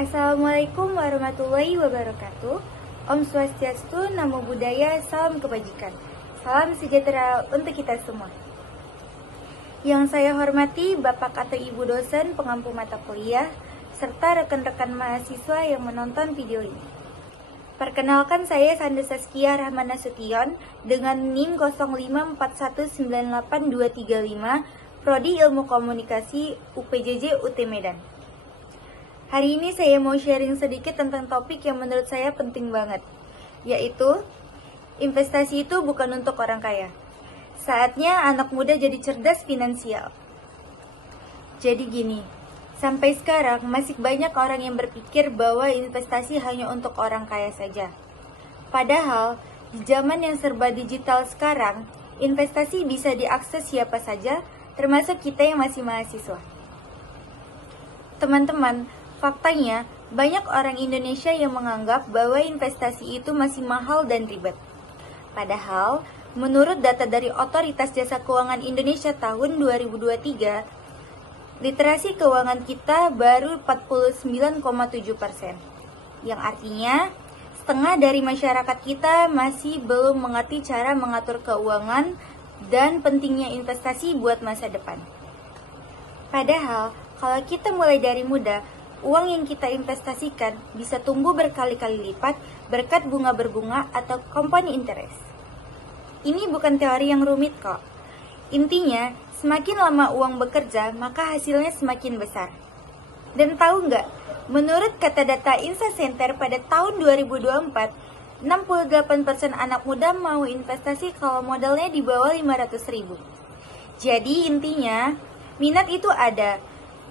Assalamualaikum warahmatullahi wabarakatuh. Om Swastiastu, Namo Buddhaya, salam kebajikan. Salam sejahtera untuk kita semua. Yang saya hormati Bapak atau Ibu dosen pengampu mata kuliah, serta rekan-rekan mahasiswa yang menonton video ini. Perkenalkan, saya Sanda Saskia Rahmana Sution dengan NIM 054198235, Prodi Ilmu Komunikasi UPJJ UT Medan. Hari ini saya mau sharing sedikit tentang topik yang menurut saya penting banget, yaitu investasi itu bukan untuk orang kaya. Saatnya anak muda jadi cerdas finansial. Jadi gini, sampai sekarang masih banyak orang yang berpikir bahwa investasi hanya untuk orang kaya saja. Padahal, di zaman yang serba digital sekarang, investasi bisa diakses siapa saja, termasuk kita yang masih mahasiswa. Teman-teman, faktanya, banyak orang Indonesia yang menganggap bahwa investasi itu masih mahal dan ribet. Padahal, menurut data dari Otoritas Jasa Keuangan Indonesia tahun 2023, literasi keuangan kita baru 49,7%, yang artinya setengah dari masyarakat kita masih belum mengerti cara mengatur keuangan dan pentingnya investasi buat masa depan. Padahal, kalau kita mulai dari muda, uang yang kita investasikan bisa tumbuh berkali-kali lipat berkat bunga berbunga atau compound interest. Ini bukan teori yang rumit kok. Intinya, semakin lama uang bekerja, maka hasilnya semakin besar. Dan tahu nggak, menurut kata data Insa Center pada tahun 2024, 68% anak muda mau investasi kalau modalnya di bawah 500.000. Jadi intinya, minat itu ada,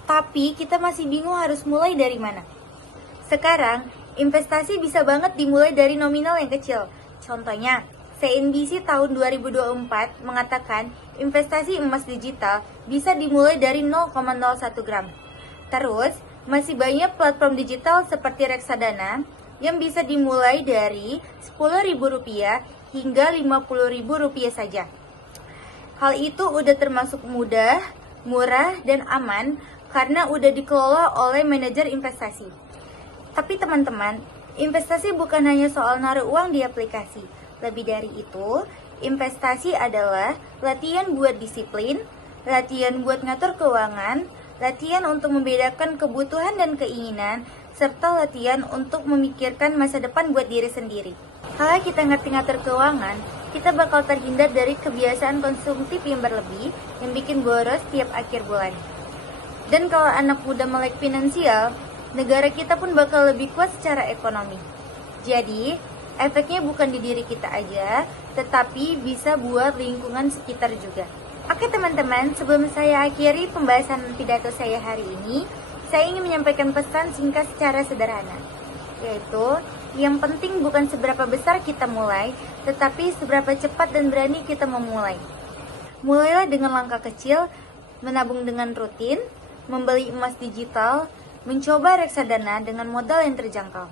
tapi kita masih bingung harus mulai dari mana. Sekarang, investasi bisa banget dimulai dari nominal yang kecil. Contohnya, CNBC tahun 2024 mengatakan investasi emas digital bisa dimulai dari 0,01 gram. Terus, masih banyak platform digital seperti reksadana yang bisa dimulai dari Rp10.000 hingga Rp50.000 saja. Hal itu udah termasuk mudah, murah, dan aman karena udah dikelola oleh manajer investasi. Tapi teman-teman, investasi bukan hanya soal naruh uang di aplikasi. Lebih dari itu, investasi adalah latihan buat disiplin, latihan buat ngatur keuangan, latihan untuk membedakan kebutuhan dan keinginan, serta latihan untuk memikirkan masa depan buat diri sendiri. Kalau kita ngerti ngatur keuangan, kita bakal terhindar dari kebiasaan konsumtif yang berlebih yang bikin boros tiap akhir bulan. Dan kalau anak muda melek finansial, negara kita pun bakal lebih kuat secara ekonomi. Jadi, efeknya bukan di diri kita aja, tetapi bisa buat lingkungan sekitar juga. Oke teman-teman, sebelum saya akhiri pembahasan pidato saya hari ini, saya ingin menyampaikan pesan singkat secara sederhana, yaitu yang penting bukan seberapa besar kita mulai, tetapi seberapa cepat dan berani kita memulai. Mulailah dengan langkah kecil, menabung dengan rutin, membeli emas digital, mencoba reksadana dengan modal yang terjangkau.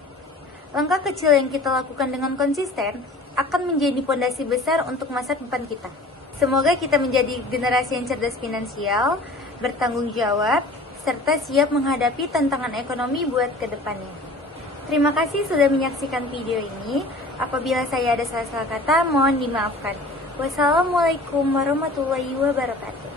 Langkah kecil yang kita lakukan dengan konsisten akan menjadi fondasi besar untuk masa depan kita. Semoga kita menjadi generasi yang cerdas finansial, bertanggung jawab, serta siap menghadapi tantangan ekonomi buat ke depannya. Terima kasih sudah menyaksikan video ini. Apabila saya ada salah-salah kata, mohon dimaafkan. Wassalamualaikum warahmatullahi wabarakatuh.